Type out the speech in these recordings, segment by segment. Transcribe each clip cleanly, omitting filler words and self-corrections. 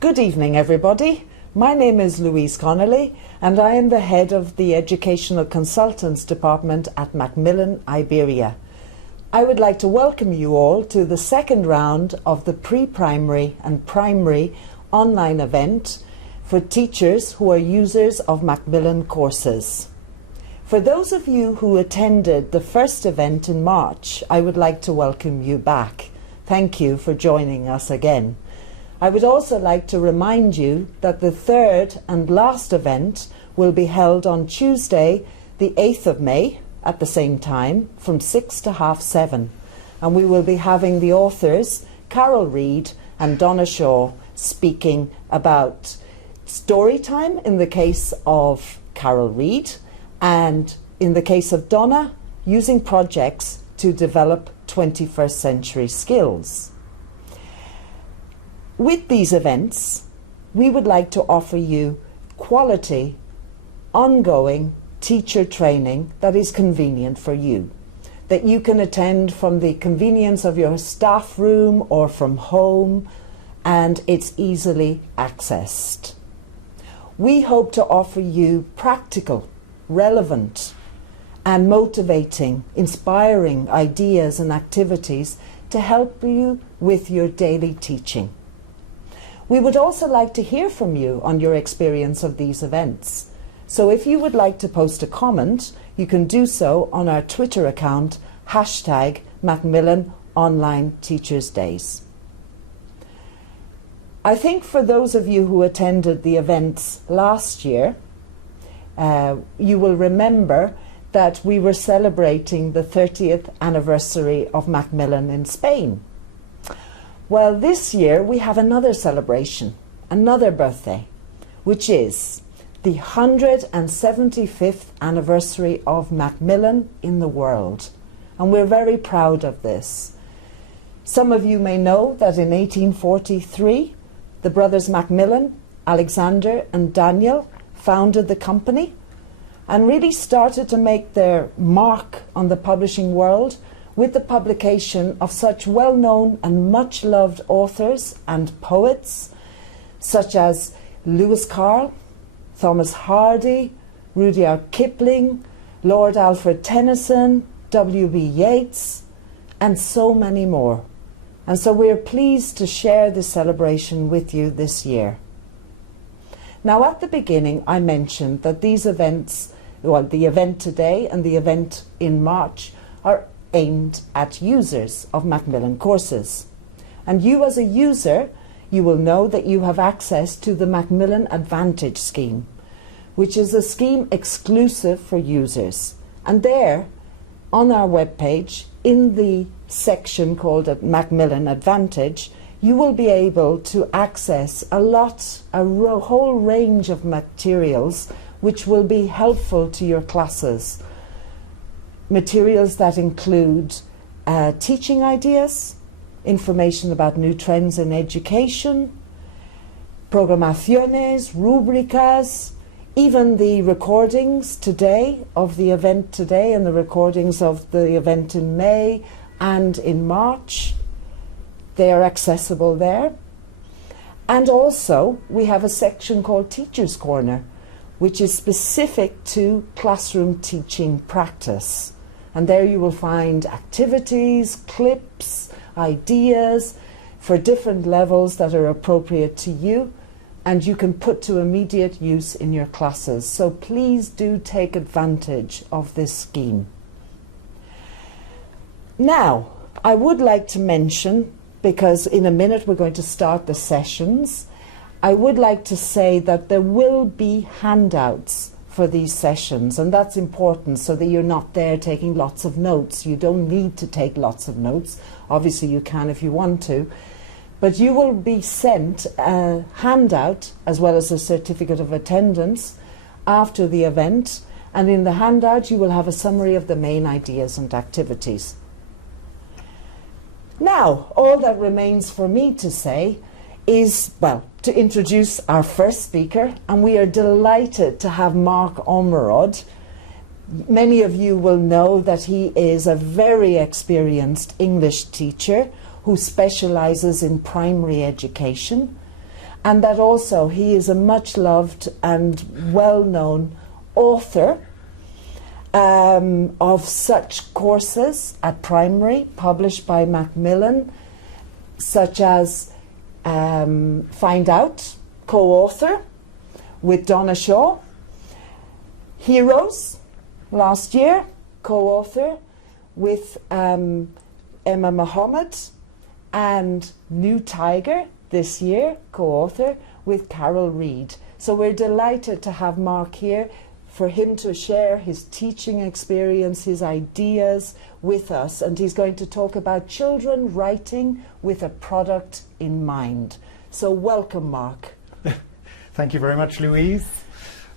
Good evening, everybody. My name is Louise Connolly, and I am the head of the Educational Consultants Department at Macmillan, Iberia. I would like to welcome you all to the second round of the pre-primary and primary online event for teachers who are users of Macmillan courses. For those of you who attended the first event in March, I would like to welcome you back. Thank you for joining us again. I would also like to remind you that the third and last event will be held on Tuesday, the 8th of May, at the same time, from 6 to half 7. And we will be having the authors, Carol Reid and Donna Shaw, speaking about story time in the case of Carol Reid, and in the case of Donna, using projects to develop 21st century skills. With these events, we would like to offer you quality, ongoing teacher training that is convenient for you, that you can attend from the convenience of your staff room or from home, and it's easily accessed. We hope to offer you practical, relevant, and motivating, inspiring ideas and activities to help you with your daily teaching. We would also like to hear from you on your experience of these events. So if you would like to post a comment, you can do so on our Twitter account, #Macmillan Online Teachers Days. I think for those of you who attended the events last year, you will remember that we were celebrating the 30th anniversary of Macmillan in Spain. Well, this year we have another celebration, another birthday, which is the 175th anniversary of Macmillan in the world. And we're very proud of this. Some of you may know that in 1843, the brothers Macmillan, Alexander and Daniel, founded the company and really started to make their mark on the publishing world with the publication of such well-known and much-loved authors and poets such as Lewis Carroll, Thomas Hardy, Rudyard Kipling, Lord Alfred Tennyson, W.B. Yeats, and so many more. And so we're pleased to share this celebration with you this year. Now, at the beginning, I mentioned that these events, well, the event today and the event in March, are aimed at users of Macmillan courses. And you as a user, you will know that you have access to the Macmillan Advantage scheme, which is a scheme exclusive for users. And there, on our webpage, in the section called Macmillan Advantage, you will be able to access a whole range of materials which will be helpful to your classes. Materials that include teaching ideas, information about new trends in education, programaciones, rubricas, even the recordings today of the event today and the recordings of the event in May and in March. They are accessible there. And also we have a section called Teacher's Corner, which is specific to classroom teaching practice. And there you will find activities, clips, ideas for different levels that are appropriate to you and you can put to immediate use in your classes. So please do take advantage of this scheme. Now, I would like to mention, because in a minute we're going to start the sessions, I would like to say that there will be handouts for these sessions, and that's important so that you're not there taking lots of notes. You don't need to take lots of notes. Obviously you can if you want to, but you will be sent a handout as well as a certificate of attendance after the event, and in the handout you will have a summary of the main ideas and activities. Now, all that remains for me to say is, well, to introduce our first speaker, and we are delighted to have Ormerod. Many of you will know that he is a very experienced English teacher who specialises in primary education, and that also he is a much loved and well-known author of such courses at primary published by Macmillan, such as Find Out, co-author with Donna Shaw, Heroes, last year, co-author with Emma Mohamed, and New Tiger this year, co-author with Carol Reed. So we're delighted to have Mark here for him to share his teaching experience, his ideas with us, and he's going to talk about children writing with a product in mind. So welcome, Mark. Thank you very much, Louise.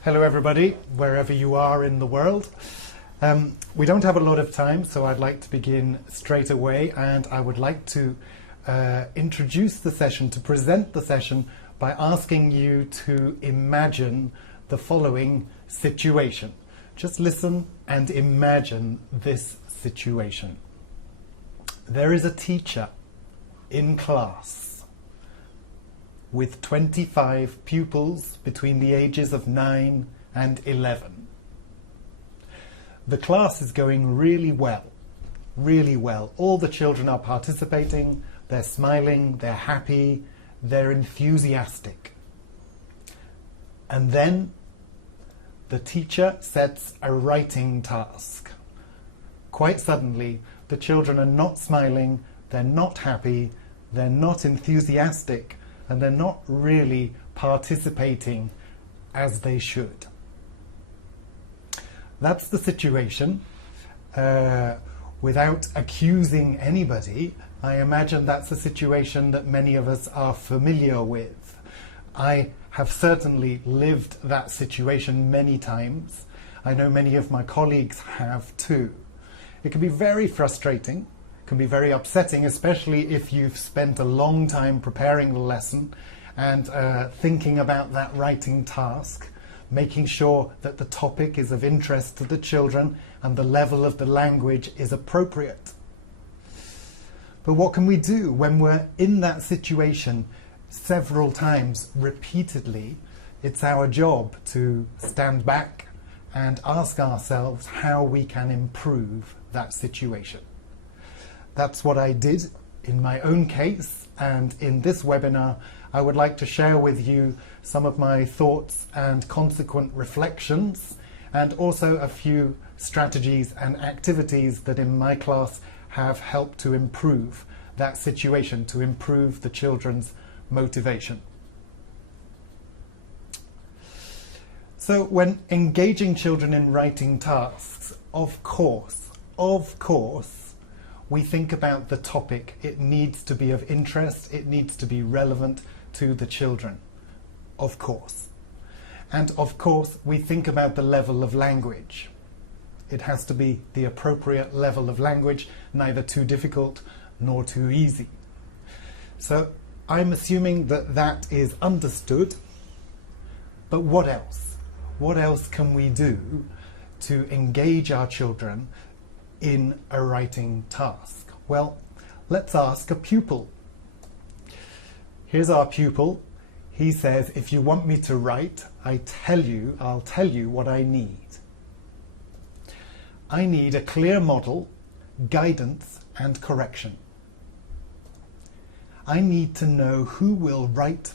Hello everybody, wherever you are in the world. We don't have a lot of time, so I'd like to begin straight away, and I would like to introduce the session, to present the session by asking you to imagine the following situation. Just listen and imagine this situation. There is a teacher in class with 25 pupils between the ages of 9 and 11. The class is going really well, really well. All the children are participating, they're smiling, they're happy, they're enthusiastic. And then the teacher sets a writing task. Quite suddenly, the children are not smiling, they're not happy, they're not enthusiastic, and they're not really participating as they should. That's the situation. Without accusing anybody, I imagine that's a situation that many of us are familiar with. I have certainly lived that situation many times. I know many of my colleagues have too. It can be very frustrating, can be very upsetting, especially if you've spent a long time preparing the lesson and thinking about that writing task, making sure that the topic is of interest to the children and the level of the language is appropriate. But what can we do when we're in that situation several times, repeatedly? It's our job to stand back and ask ourselves how we can improve that situation. That's what I did in my own case, and in this webinar I would like to share with you some of my thoughts and consequent reflections, and also a few strategies and activities that in my class have helped to improve that situation, to improve the children's motivation. So when engaging children in writing tasks, of course, we think about the topic. It needs to be of interest, it needs to be relevant to the children, of course. And of course, we think about the level of language. It has to be the appropriate level of language, neither too difficult nor too easy. So I'm assuming that that is understood, but what else? What else can we do to engage our children in a writing task? Well, let's ask a pupil. Here's our pupil. He says, if you want me to write, I'll tell you what I need. I need a clear model, guidance and correction. I need to know who will read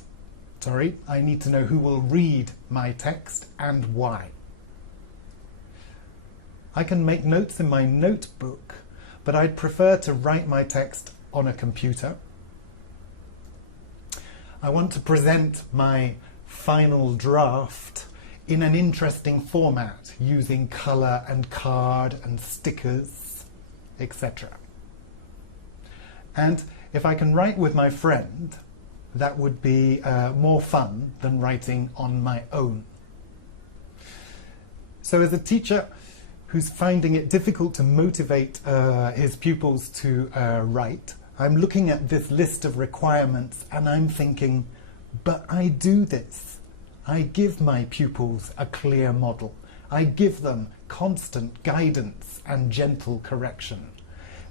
my text and why. I can make notes in my notebook, but I'd prefer to write my text on a computer. I want to present my final draft in an interesting format, using colour and card and stickers, etc. And if I can write with my friend, that would be more fun than writing on my own. So as a teacher who's finding it difficult to motivate his pupils to write, I'm looking at this list of requirements and I'm thinking, but I do this. I give my pupils a clear model. I give them constant guidance and gentle correction.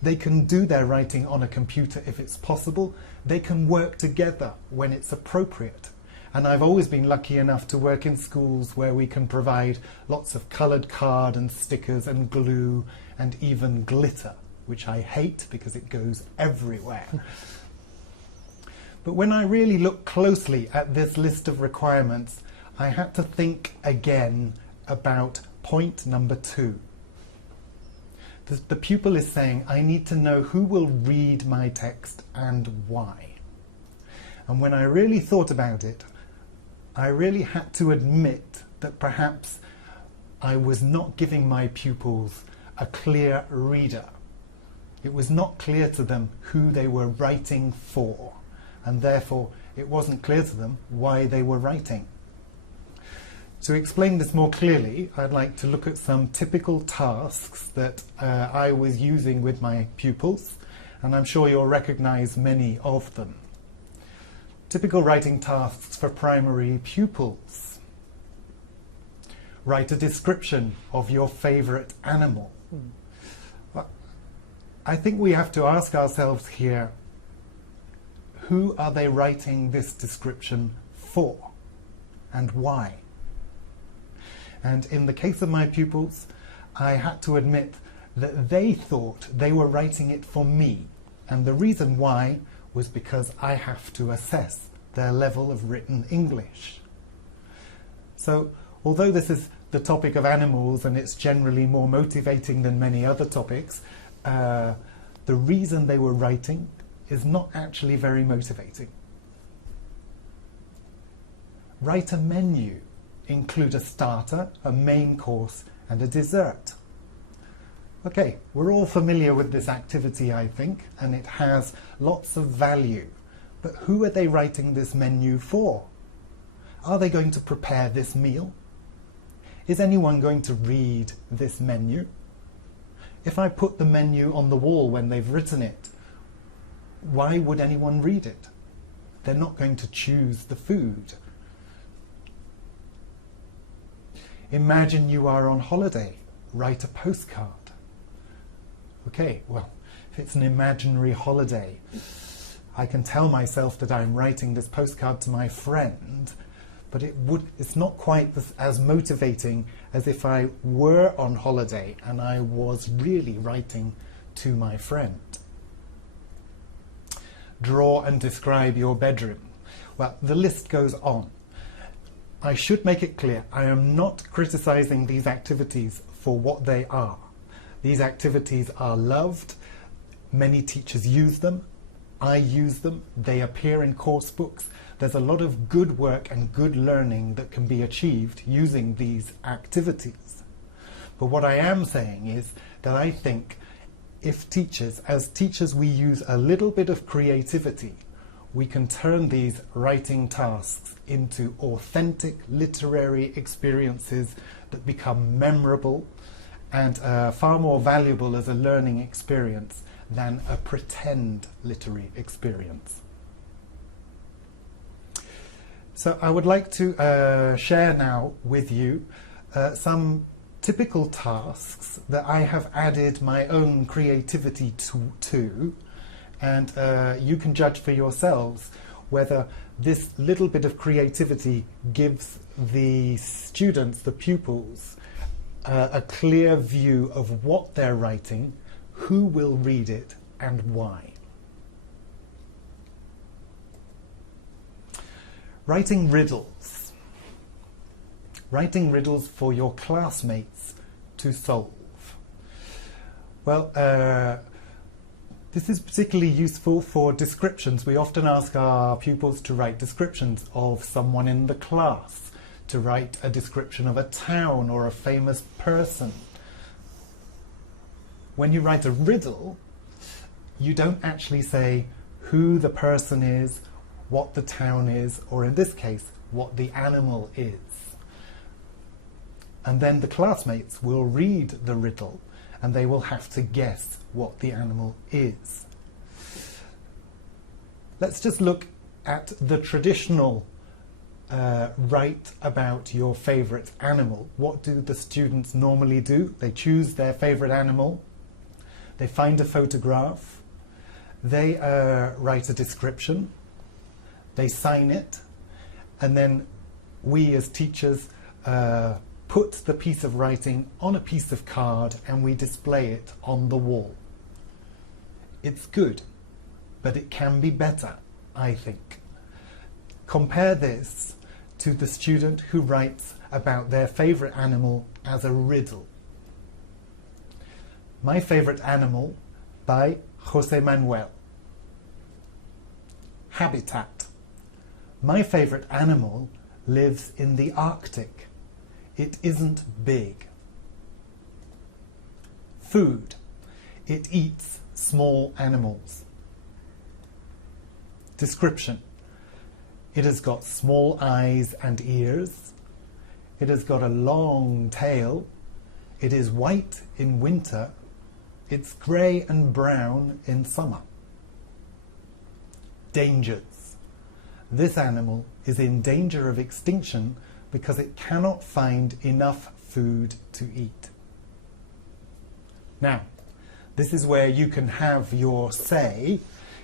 They can do their writing on a computer if it's possible. They can work together when it's appropriate. And I've always been lucky enough to work in schools where we can provide lots of coloured card and stickers and glue and even glitter, which I hate because it goes everywhere. But when I really look closely at this list of requirements, I had to think again about point number 2. The pupil is saying, I need to know who will read my text and why. And when I really thought about it, I really had to admit that perhaps I was not giving my pupils a clear reader. It was not clear to them who they were writing for, and therefore it wasn't clear to them why they were writing. To explain this more clearly, I'd like to look at some typical tasks that I was using with my pupils, and I'm sure you'll recognise many of them. Typical writing tasks for primary pupils. Write a description of your favourite animal. Well, I think we have to ask ourselves here, who are they writing this description for and why? And in the case of my pupils, I had to admit that they thought they were writing it for me. And the reason why was because I have to assess their level of written English. So, although this is the topic of animals and it's generally more motivating than many other topics, the reason they were writing is not actually very motivating. Write a menu. Include a starter, a main course, and a dessert. Okay, we're all familiar with this activity, I think, and it has lots of value. But who are they writing this menu for? Are they going to prepare this meal? Is anyone going to read this menu? If I put the menu on the wall when they've written it, why would anyone read it? They're not going to choose the food. Imagine you are on holiday. Write a postcard. Okay, well, if it's an imaginary holiday, I can tell myself that I'm writing this postcard to my friend, but it's not quite as motivating as if I were on holiday and I was really writing to my friend. Draw and describe your bedroom. Well, the list goes on. I should make it clear, I am not criticising these activities for what they are. These activities are loved. Many teachers use them. I use them. They appear in course books. There's a lot of good work and good learning that can be achieved using these activities. But what I am saying is that I think if as teachers we use a little bit of creativity, we can turn these writing tasks into authentic literary experiences that become memorable and far more valuable as a learning experience than a pretend literary experience. So I would like to share now with you some typical tasks that I have added my own creativity to, and you can judge for yourselves whether this little bit of creativity gives the students, the pupils, a clear view of what they're writing, who will read it, and why. Writing riddles. Writing riddles for your classmates to solve. Well, this is particularly useful for descriptions. We often ask our pupils to write descriptions of someone in the class, to write a description of a town or a famous person. When you write a riddle, you don't actually say who the person is, what the town is, or in this case, what the animal is. And then the classmates will read the riddle and they will have to guess what the animal is. Let's just look at the traditional write about your favourite animal. What do the students normally do? They choose their favourite animal, they find a photograph, they write a description, they sign it, and then we as teachers put the piece of writing on a piece of card and we display it on the wall. It's good, but it can be better, I think. Compare this to the student who writes about their favourite animal as a riddle. My Favourite Animal by José Manuel. Habitat. My favourite animal lives in the Arctic. It isn't big. Food. It eats small animals. Description. It has got small eyes and ears. It has got a long tail. It is white in winter. It's grey and brown in summer. Dangers. This animal is in danger of extinction because it cannot find enough food to eat. Now, this is where you can have your say.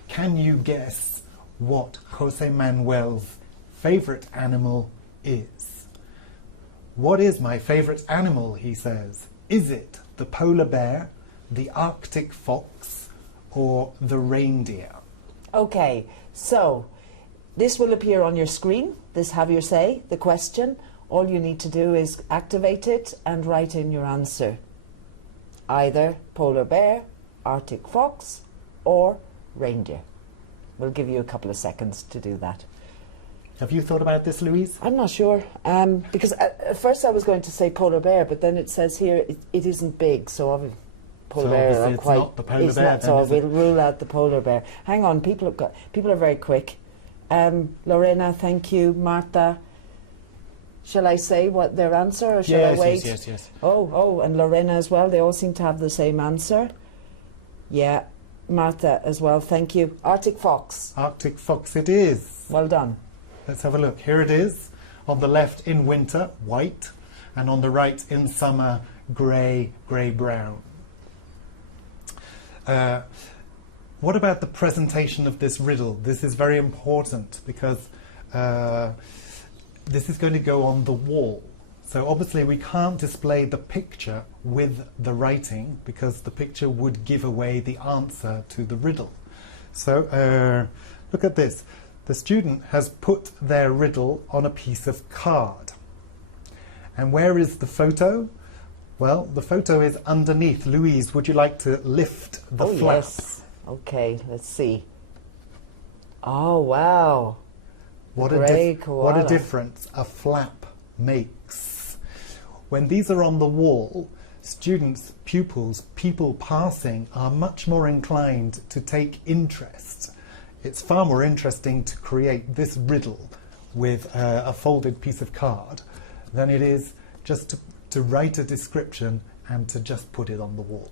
Can you guess what José Manuel's favourite animal is? What is my favourite animal, he says. Is it the polar bear, the Arctic fox, or the reindeer? Okay, so this will appear on your screen, this have your say, the question. All you need to do is activate it and write in your answer. Either polar bear, Arctic fox, or reindeer. We'll give you a couple of seconds to do that. Have you thought about this, Louise? I'm not sure, because at first I was going to say polar bear, but then it says here it isn't big, so obviously polar bear are it's quite. not the polar it's bear, not, then, so is we'll it? rule out the polar bear. Hang on, people are very quick. Lorena, thank you. Martha, shall I say what their answer, or shall I wait? Yes. Oh, and Lorena as well. They all seem to have the same answer. Yeah, Martha as well. Thank you. Arctic fox. Arctic fox it is. Well done. Let's have a look. Here it is. On the left in winter, white, and on the right in summer, grey-brown. What about the presentation of this riddle? This is very important because this is going to go on the wall. So obviously we can't display the picture with the writing because the picture would give away the answer to the riddle. So look at this. The student has put their riddle on a piece of card. And where is the photo? Well, the photo is underneath. Louise, would you like to lift the flap? Yes. Okay, let's see. Oh, wow. What Grey a koala. difference a flap makes. When these are on the wall, students, pupils, people passing are much more inclined to take interest. It's far more interesting to create this riddle with a folded piece of card than it is just to write a description and to just put it on the wall.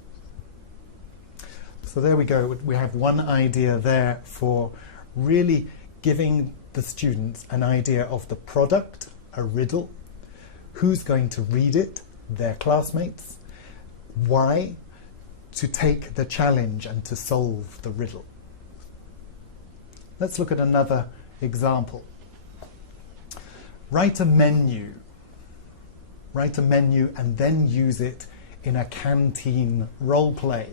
So there we go. We have one idea there for really giving the students an idea of the product, a riddle, who's going to read it, their classmates, why, to take the challenge and to solve the riddle. Let's look at another example. Write a menu. Write a menu and then use it in a canteen role play.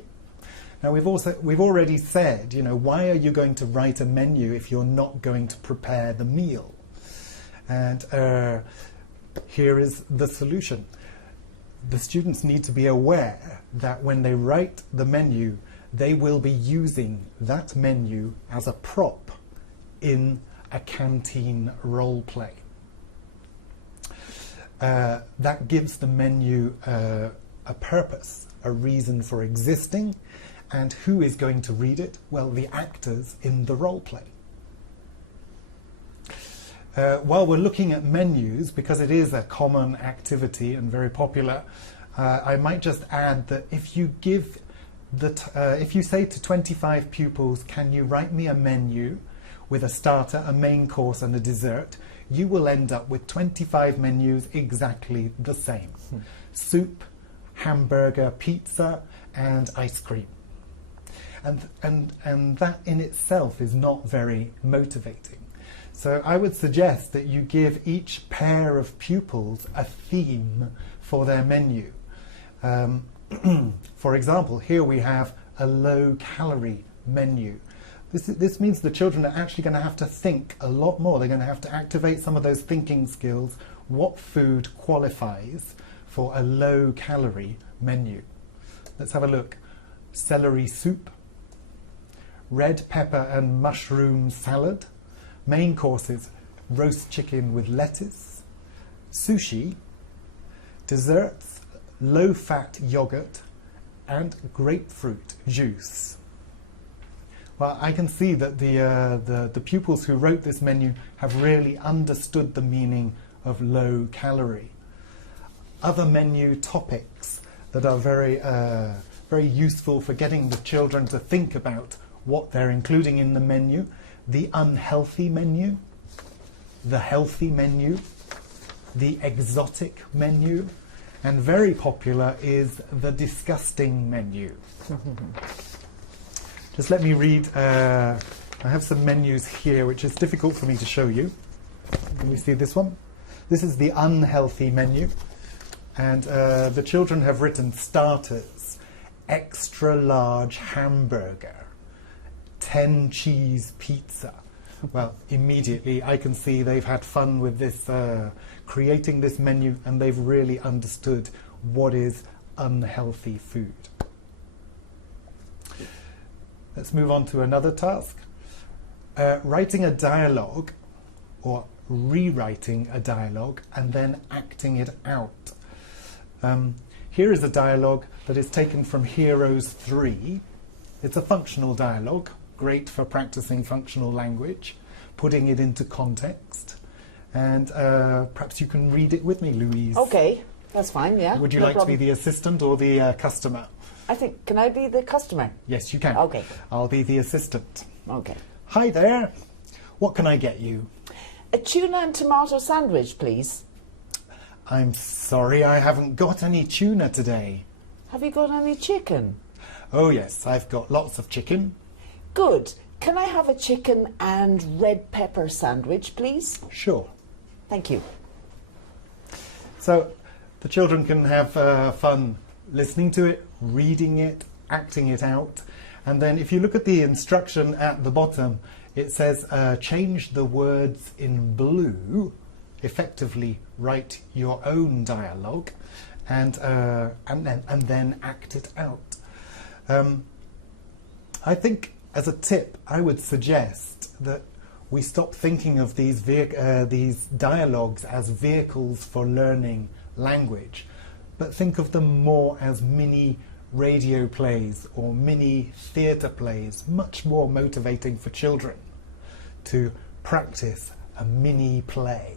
Now we've already said, why are you going to write a menu if you're not going to prepare the meal? And here is the solution. The students need to be aware that when they write the menu, they will be using that menu as a prop in a canteen role play. That gives the menu a purpose, a reason for existing, and who is going to read it? Well, the actors in the role play. While we're looking at menus, because it is a common activity and very popular, I might just add that if you give if you say to 25 pupils, can you write me a menu with a starter, a main course and a dessert, you will end up with 25 menus exactly the same. Soup, hamburger, pizza, and ice cream. And that in itself is not very motivating. So I would suggest that you give each pair of pupils a theme for their menu. For example, here we have a low-calorie menu. This means the children are actually going to have to think a lot more. They're going to have to activate some of those thinking skills. What food qualifies for a low-calorie menu? Let's have a look. Celery soup, red pepper and mushroom salad, main courses, roast chicken with lettuce, sushi, desserts, low-fat yogurt, and grapefruit juice. Well, I can see that the pupils who wrote this menu have really understood the meaning of low calorie. Other menu topics that are very useful for getting the children to think about what they're including in the menu: the unhealthy menu, the healthy menu, the exotic menu, and very popular is the disgusting menu. Just let me read. I have some menus here which is difficult for me to show you. Can you see this one? This is the unhealthy menu, and the children have written starters, extra large hamburger, 10 cheese pizza. Well, immediately I can see they've had fun with this, creating this menu, and they've really understood what is unhealthy food. Let's move on to another task. Writing a dialogue, or rewriting a dialogue, and then acting it out. Here is a dialogue that is taken from Heroes 3. It's a functional dialogue, great for practicing functional language, putting it into context. And perhaps you can read it with me, Louise. Okay, that's fine, yeah. Would you no like problem. to be the assistant or the customer? I think, can I be the customer? Yes, you can. Okay. I'll be the assistant. Okay. Hi there. What can I get you? A tuna and tomato sandwich, please. I'm sorry, I haven't got any tuna today. Have you got any chicken? Oh yes, I've got lots of chicken. Good. Can I have a chicken and red pepper sandwich, please? Sure. Thank you. So the children can have fun listening to it, reading it, acting it out. And then if you look at the instruction at the bottom, it says change the words in blue, effectively write your own dialogue, and then act it out. I think as a tip, I would suggest that we stop thinking of these dialogues as vehicles for learning language, but think of them more as mini radio plays or mini theatre plays, much more motivating for children to practice a mini play.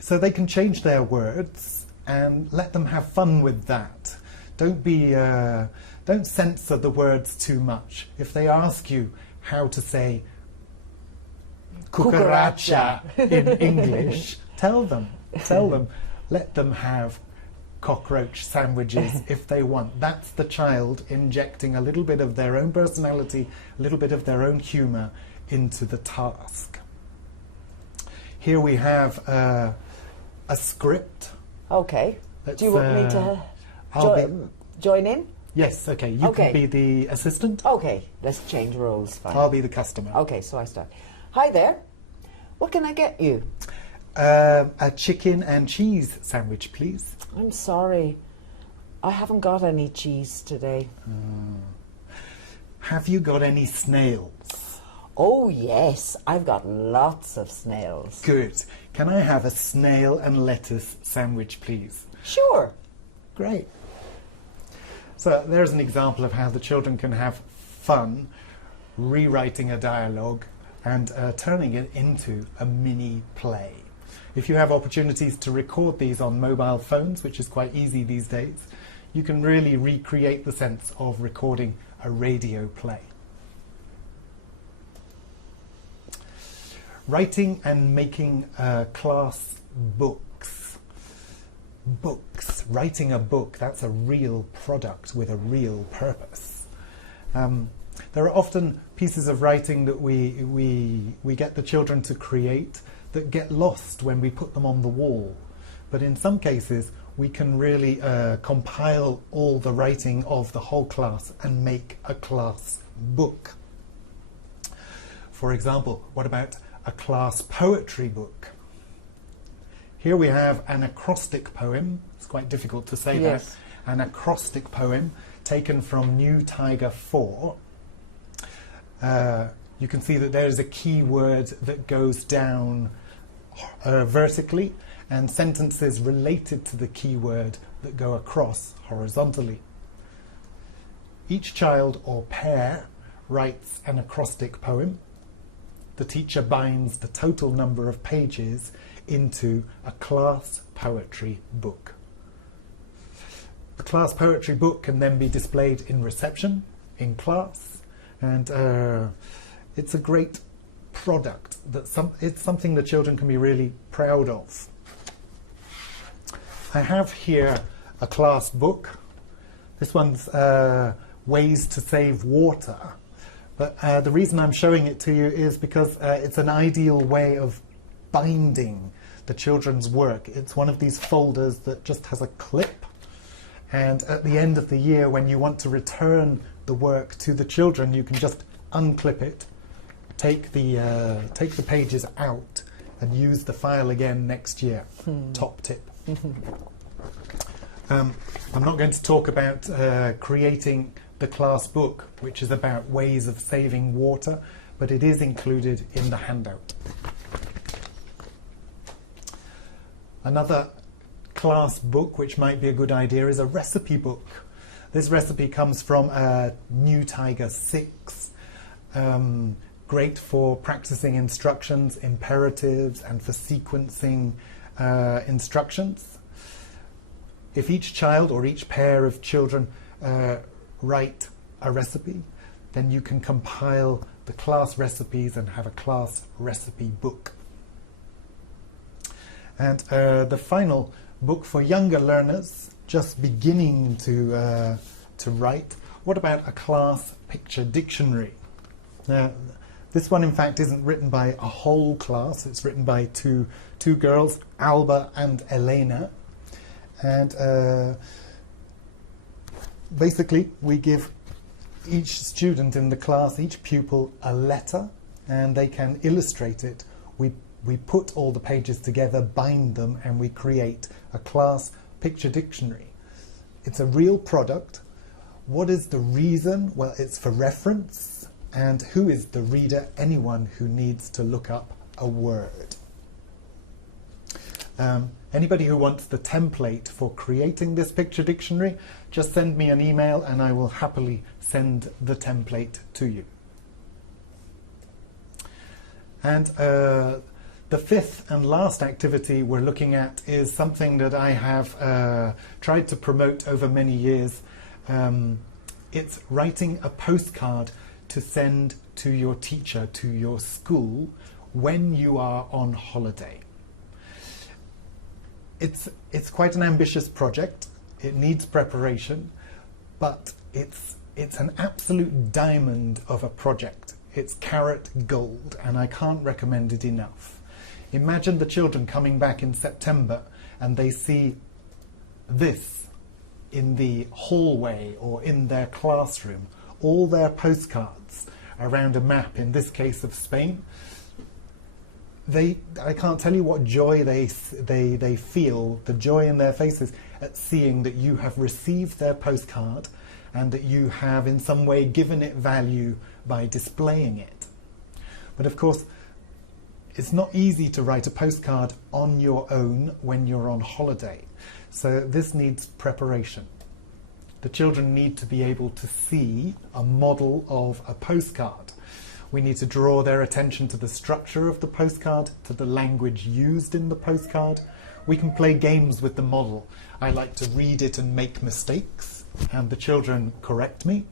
So they can change their words and let them have fun with that. Don't censor the words too much. If they ask you how to say cucaracha in English, tell them. Let them have cockroach sandwiches if they want. That's the child injecting a little bit of their own personality, a little bit of their own humour into the task. Here we have a script. Okay. Do you want me to join in? Yes, okay. You can be the assistant. Okay, let's change roles. Fine. I'll be the customer. Okay, so I start. Hi there. What can I get you? A chicken and cheese sandwich, please. I'm sorry. I haven't got any cheese today. Have you got any snails? Oh, yes. I've got lots of snails. Good. Can I have a snail and lettuce sandwich, please? Sure. Great. So there's an example of how the children can have fun rewriting a dialogue and turning it into a mini play. If you have opportunities to record these on mobile phones, which is quite easy these days, you can really recreate the sense of recording a radio play. Writing and making class books. Books. Writing a book, that's a real product with a real purpose. There are often pieces of writing that we get the children to create that get lost when we put them on the wall. But in some cases, we can really compile all the writing of the whole class and make a class book. For example, what about a class poetry book? Here we have an acrostic poem. It's quite difficult to say Yes. that. An acrostic poem taken from New Tiger 4. You can see that there is a key word that goes down vertically and sentences related to the key word that go across horizontally. Each child or pair writes an acrostic poem. The teacher binds the total number of pages into a class poetry book. The class poetry book can then be displayed in reception, in class, and it's a great product. It's something the children can be really proud of. I have here a class book. This one's Ways to Save Water. But the reason I'm showing it to you is because it's an ideal way of binding the children's work. It's one of these folders that just has a clip, and at the end of the year, when you want to return the work to the children, you can just unclip it, take the pages out, and use the file again next year. Top tip. I'm not going to talk about creating the class book, which is about ways of saving water, but it is included in the handout. Another class book which might be a good idea is a recipe book. This recipe comes from New Tiger 6. Great for practicing instructions, imperatives, and for sequencing instructions. If each child or each pair of children write a recipe, then you can compile the class recipes and have a class recipe book. And the final book for younger learners, just beginning to write, what about a class picture dictionary? Now, this one in fact isn't written by a whole class, it's written by two girls, Alba and Elena. And basically we give each student in the class, each pupil, a letter, and they can illustrate it. We put all the pages together, bind them, and we create a class picture dictionary. It's a real product. What is the reason? Well, it's for reference. And who is the reader? Anyone who needs to look up a word. Anybody who wants the template for creating this picture dictionary, just send me an email and I will happily send the template to you. And the fifth and last activity we're looking at is something that I have tried to promote over many years. It's writing a postcard to send to your teacher, to your school, when you are on holiday. It's quite an ambitious project. It needs preparation, but it's an absolute diamond of a project. It's carrot gold, and I can't recommend it enough. Imagine the children coming back in September and they see this in the hallway or in their classroom, all their postcards around a map, in this case of Spain. I can't tell you what joy they feel, the joy in their faces at seeing that you have received their postcard and that you have in some way given it value by displaying it. But of course, it's not easy to write a postcard on your own when you're on holiday. So this needs preparation. The children need to be able to see a model of a postcard. We need to draw their attention to the structure of the postcard, to the language used in the postcard. We can play games with the model. I like to read it and make mistakes, and the children correct me.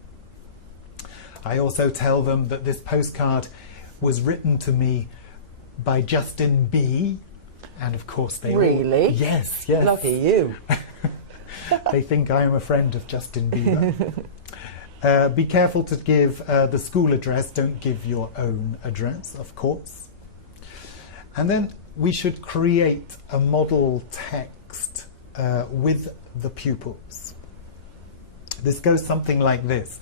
I also tell them that this postcard was written to me by Justin B. And of course they Really? all... Yes, yes. Lucky you. They think I am a friend of Justin Bieber. Be careful to give the school address. Don't give your own address, of course. And then we should create a model text with the pupils. This goes something like this.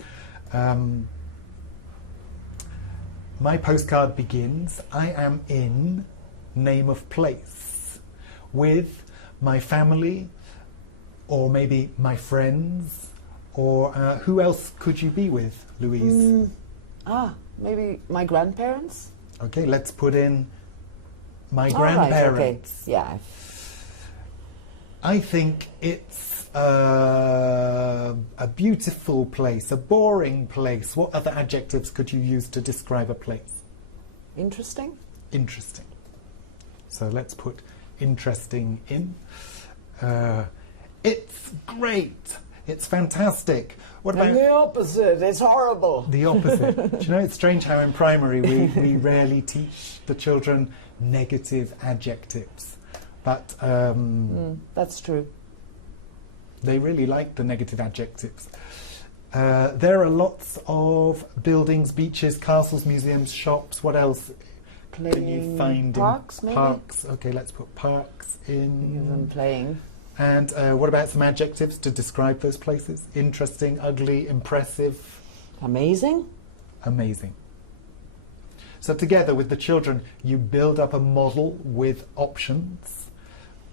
My postcard begins, I am in name of place with my family, or maybe my friends, or who else could you be with, Louise? Maybe my grandparents? Okay, let's put in my All right, grandparents. okay. Yeah. I think it's a beautiful place, a boring place. What other adjectives could you use to describe a place? Interesting? Interesting. So let's put interesting in. It's great. It's fantastic. What about And the opposite? It's horrible. the opposite? Do you know, it's strange how in primary we rarely teach the children negative adjectives. But That's true. they really like the negative adjectives. There are lots of buildings, beaches, castles, museums, shops. What else can you find parks, in maybe? parks? Okay, let's put parks in. Give them playing. And what about some adjectives to describe those places? Interesting, ugly, impressive, Amazing? amazing. So together with the children, you build up a model with options.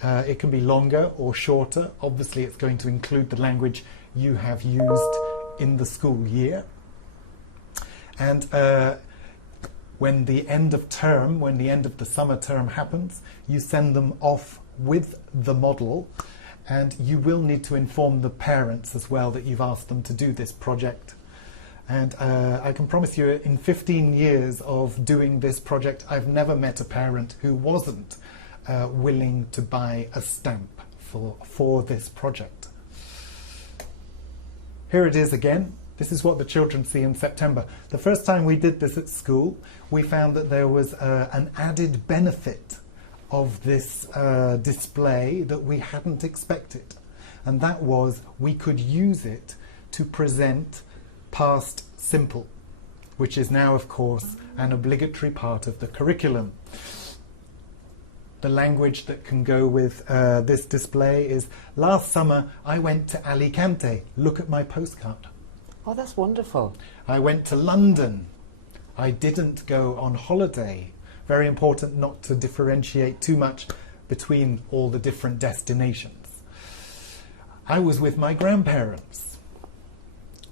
It can be longer or shorter. Obviously, it's going to include the language you have used in the school year. And when the end of term, when the end of the summer term happens, you send them off with the model, and you will need to inform the parents as well that you've asked them to do this project. And I can promise you, in 15 years of doing this project, I've never met a parent who wasn't willing to buy a stamp for this project. Here it is again. This is what the children see in September. The first time we did this at school, we found that there was an added benefit of this display that we hadn't expected. And that was we could use it to present past simple, which is now, of course, an obligatory part of the curriculum. The language that can go with this display is, last summer I went to Alicante, look at my postcard. Oh, that's wonderful. I went to London. I didn't go on holiday. Very important not to differentiate too much between all the different destinations. I was with my grandparents.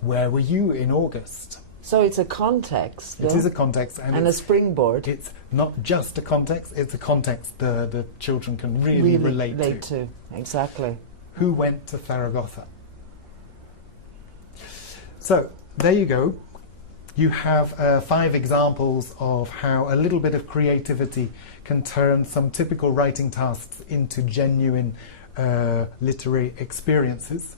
Where were you in August? So it's a context. It is a context. And a springboard. It's not just a context, it's a context the children can really relate to. Exactly. Who went to Zaragoza? So, there you go. You have 5 examples of how a little bit of creativity can turn some typical writing tasks into genuine literary experiences.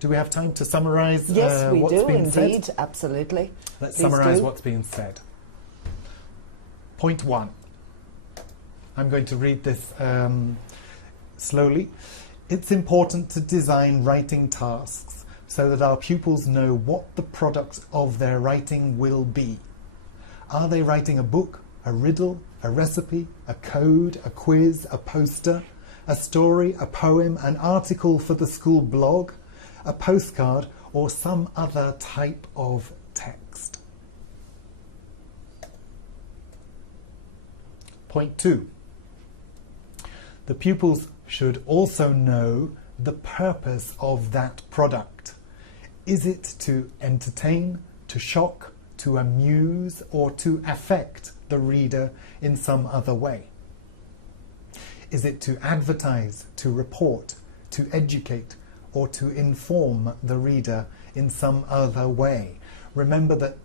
Do we have time to summarise Yes, we what's do been indeed. said? Absolutely. Let's Please summarise do. what's being said. Point 1. I'm going to read this slowly. It's important to design writing tasks so that our pupils know what the product of their writing will be. Are they writing a book, a riddle, a recipe, a code, a quiz, a poster, a story, a poem, an article for the school blog, a postcard, or some other type of text? Point 2. The pupils should also know the purpose of that product. Is it to entertain, to shock, to amuse, or to affect the reader in some other way? Is it to advertise, to report, to educate, or to inform the reader in some other way? Remember that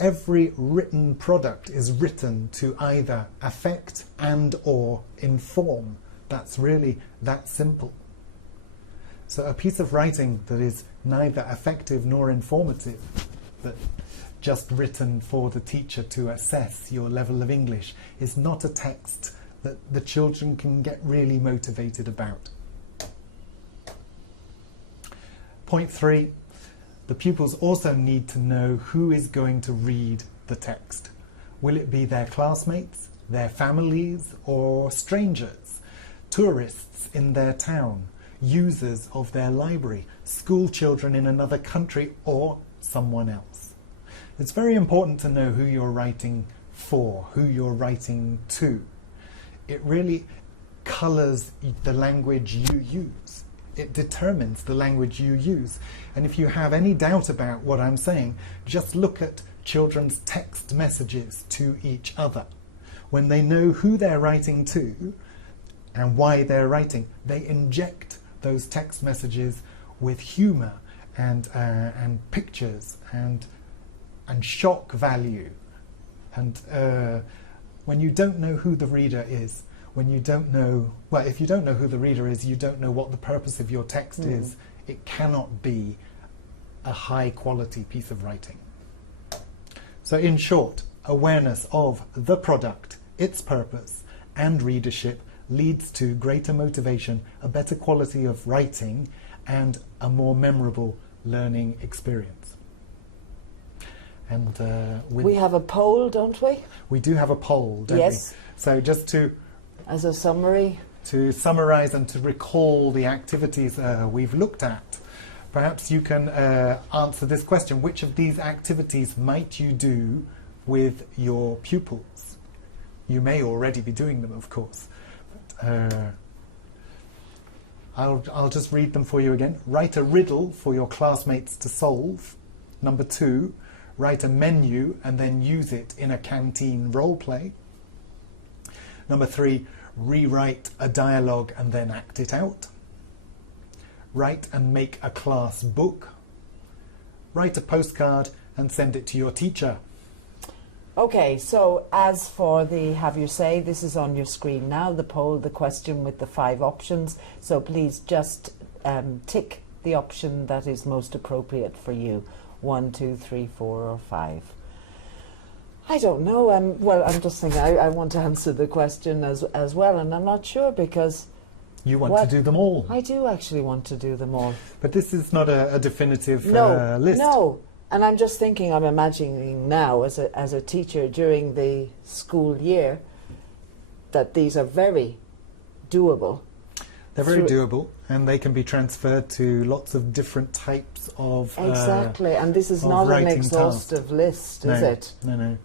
every written product is written to either affect and or inform. That's really that simple. So a piece of writing that is neither effective nor informative, that just written for the teacher to assess your level of English is not a text that the children can get really motivated about. Point 3, the pupils also need to know who is going to read the text. Will it be their classmates, their families, or strangers, tourists in their town, users of their library, school children in another country, or someone else? It's very important to know who you're writing for, who you're writing to. It really colours the language you use. It determines the language you use. And if you have any doubt about what I'm saying, just look at children's text messages to each other. When they know who they're writing to and why they're writing, they inject those text messages with humour and pictures and shock value. And when you don't know who the reader is, when you don't know, well, if you don't know who the reader is, you don't know what the purpose of your text is, it cannot be a high quality piece of writing. So in short, awareness of the product, its purpose and readership leads to greater motivation, a better quality of writing, and a more memorable learning experience. And we have a poll, don't we? We do have a poll, don't yes. we? So just to... as a summary? To summarise and to recall the activities we've looked at, perhaps you can answer this question. Which of these activities might you do with your pupils? You may already be doing them, of course. I'll just read them for you again. Write a riddle for your classmates to solve. Number 2, write a menu and then use it in a canteen role play. Number 3, rewrite a dialogue and then act it out. Write and make a class book. Write a postcard and send it to your teacher. Okay, so as for the have your say, this is on your screen now, the poll, the question with the 5 options. So please just tick the option that is most appropriate for you. 1, 2, 3, 4 or 5. I don't know. Well, I'm just thinking I want to answer the question as well, and I'm not sure because... You want to do them all? I do actually want to do them all. But this is not a definitive list. No. And I'm just thinking, I'm imagining now as a teacher during the school year that these are very doable. They're very doable, and they can be transferred to lots of different types of exactly, and this is not an exhaustive list, is it? No.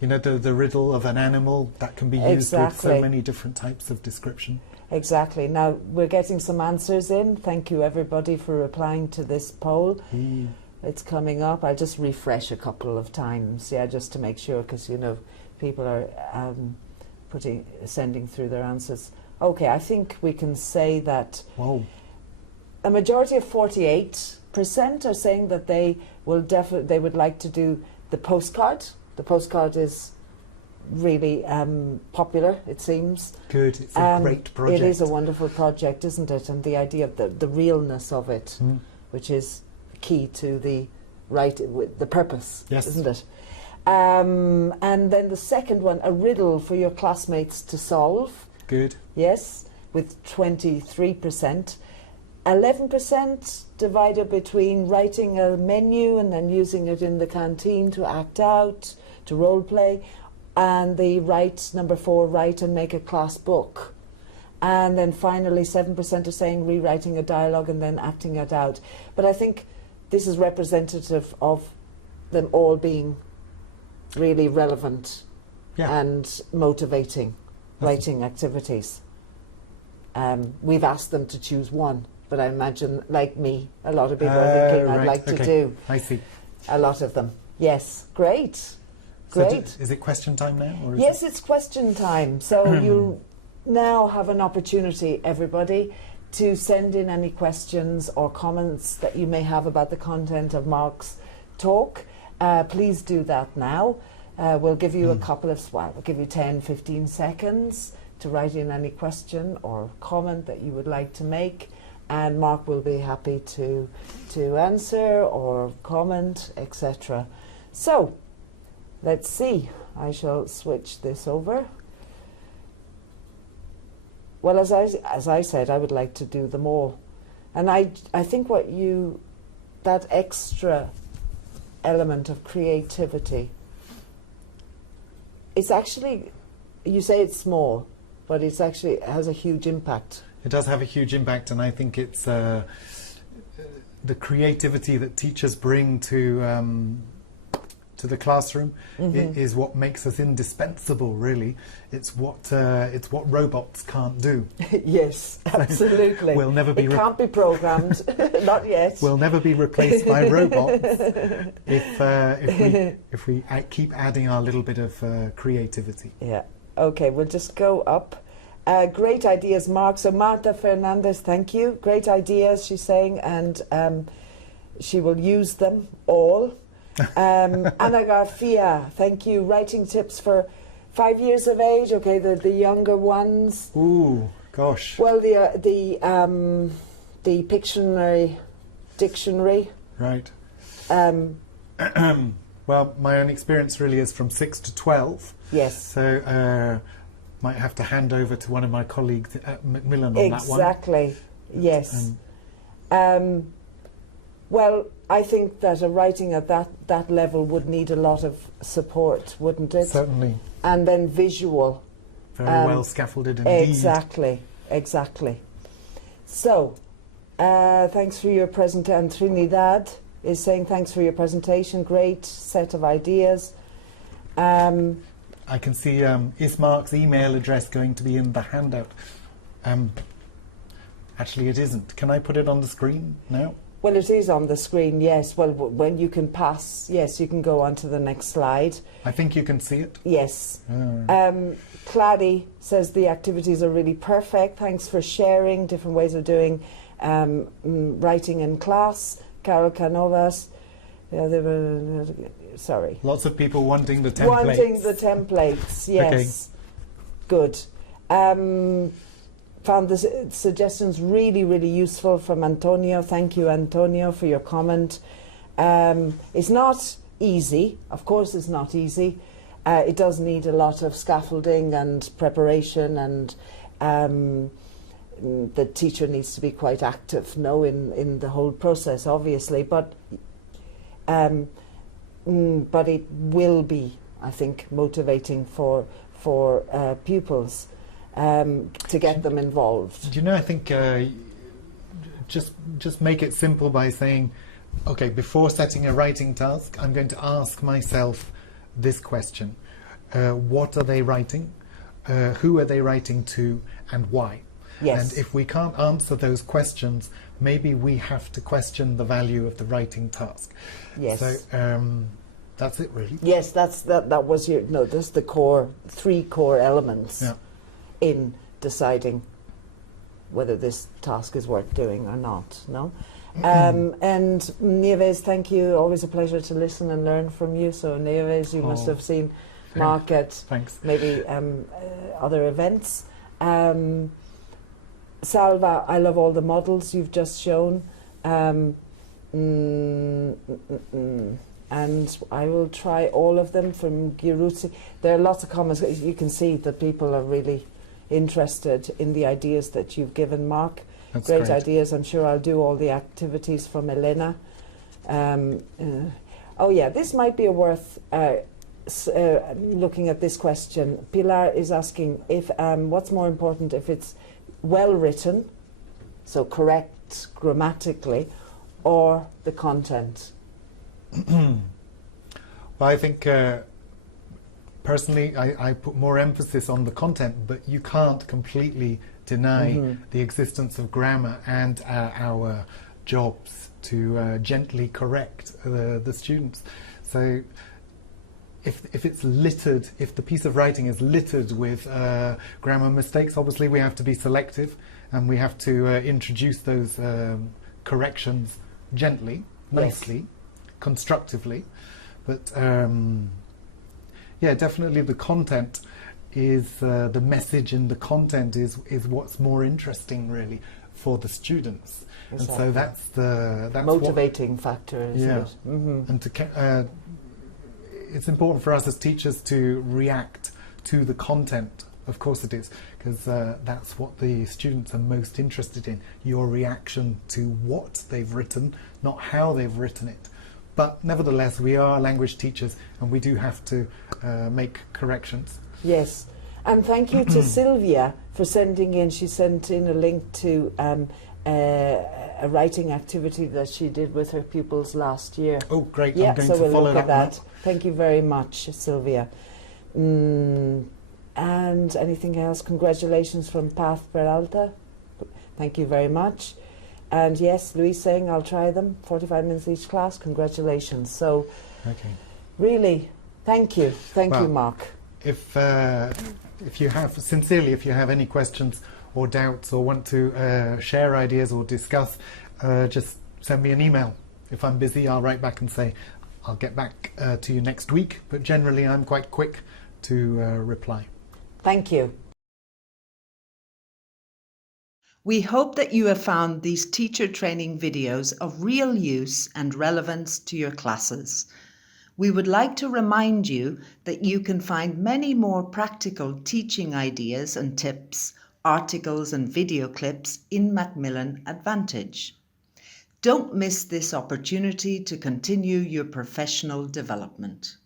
You know, the riddle of an animal, that can be used with so many different types of description. Exactly. Now, we're getting some answers in. Thank you, everybody, for replying to this poll. It's coming up. I'll just refresh a couple of times, just to make sure, because, people are sending through their answers. Okay, I think we can say that a majority of 48% are saying that they would like to do the postcard. The postcard is really popular, it seems. Good, it's a great project. It is a wonderful project, isn't it? And the idea of the realness of it, which is key to the purpose, isn't it? And then the second one, a riddle for your classmates to solve. Good. Yes, with 23%. 11% divided between writing a menu and then using it in the canteen to act out, to role play. And the number 4, write and make a class book. And then finally 7% are saying rewriting a dialogue and then acting it out. But I think this is representative of them all being really relevant and motivating writing activities. We've asked them to choose one, but I imagine, like me, a lot of people are thinking I'd like to do a lot of them. Yes, great. Great. So is it question time now? Or yes, it's question time. So you now have an opportunity, everybody, to send in any questions or comments that you may have about the content of Mark's talk. Please do that now. We'll give you we'll give you 10, 15 seconds to write in any question or comment that you would like to make, and Mark will be happy to answer or comment, etc. So, let's see. I shall switch this over. Well, as I said, I would like to do them all. And I think that extra element of creativity, it's actually, you say it's small, but it has a huge impact. It does have a huge impact, and I think it's the creativity that teachers bring to the classroom is what makes us indispensable, really. It's what robots can't do. Yes, absolutely. We'll never be it can't be programmed, not yet. We'll never be replaced by robots if we keep adding our little bit of creativity. Yeah. Okay, we'll just go up. Great ideas, Mark. So Marta Fernandez, thank you. Great ideas, she's saying, and she will use them all. Ana Garcia, thank you. Writing tips for 5 years of age. Okay, the younger ones. Ooh, gosh. Well, the dictionary. Right. Well, my own experience really is from 6 to 12. Yes. So might have to hand over to one of my colleagues at Macmillan on that one. Exactly. Yes. Well, I think that a writing at that level would need a lot of support, wouldn't it? Certainly. And then visual. Very well scaffolded indeed. Exactly. So, thanks for your presentation. And Trinidad is saying thanks for your presentation. Great set of ideas. I can see Ismark's email address going to be in the handout. Actually, it isn't. Can I put it on the screen now? Well, it is on the screen, yes. Well, when you can pass, yes, you can go on to the next slide. I think you can see it. Yes. Clady says the activities are really perfect. Thanks for sharing different ways of doing writing in class. Carol Canovas. Sorry. Lots of people wanting the templates. Wanting the templates, yes. Okay. Good. Found the suggestions really, really useful from Antonio. Thank you, Antonio, for your comment. It's not easy. Of course it's not easy. It does need a lot of scaffolding and preparation, and the teacher needs to be quite active, in the whole process, obviously. But it will be, I think, motivating for pupils. To get them involved. Do you know, I think just make it simple by saying, okay, before setting a writing task, I'm going to ask myself this question. What are they writing? Who are they writing to, and why? Yes. And if we can't answer those questions, maybe we have to question the value of the writing task. Yes. So that's it, really. Yes, that's the core, 3 core elements. Yeah. In deciding whether this task is worth doing or not, no? And Nieves, thank you. Always a pleasure to listen and learn from you. So Nieves, you must have seen Mark at maybe other events. Salva, I love all the models you've just shown. And I will try all of them from Giruzi. There are lots of comments. You can see that people are really interested in the ideas that you've given, Mark. That's great ideas. I'm sure I'll do all the activities from Elena. Oh yeah, this might be worth looking at this question. Pilar is asking if what's more important, if it's well written, so correct grammatically, or the content. Well, I think personally, I put more emphasis on the content, but you can't completely deny the existence of grammar and our jobs to gently correct the students. So if it's littered, if the piece of writing is littered with grammar mistakes, obviously we have to be selective, and we have to introduce those corrections gently, nicely, constructively. But yeah, definitely the content is the message, and the content is what's more interesting really for the students. Exactly. And so that's the motivating factor, isn't it? And to it's important for us as teachers to react to the content. Of course it is, because that's what the students are most interested in, your reaction to what they've written, not how they've written it. But nevertheless, we are language teachers and we do have to make corrections. Yes, and thank you to Sylvia for sending in. She sent in a link to a writing activity that she did with her pupils last year. Oh, great. Yeah, I'm going so to we'll follow look at that that. one up. Thank you very much, Sylvia. And anything else? Congratulations from Paz Peralta. Thank you very much. And yes, Louise saying I'll try them. 45 minutes each class. Congratulations. So, Okay. really, thank you. Thank you, Well, Mark. If you have, sincerely, if you have any questions or doubts or want to share ideas or discuss, just send me an email. If I'm busy, I'll write back and say I'll get back to you next week. But generally, I'm quite quick to reply. Thank you. We hope that you have found these teacher training videos of real use and relevance to your classes. We would like to remind you that you can find many more practical teaching ideas and tips, articles and video clips in Macmillan Advantage. Don't miss this opportunity to continue your professional development.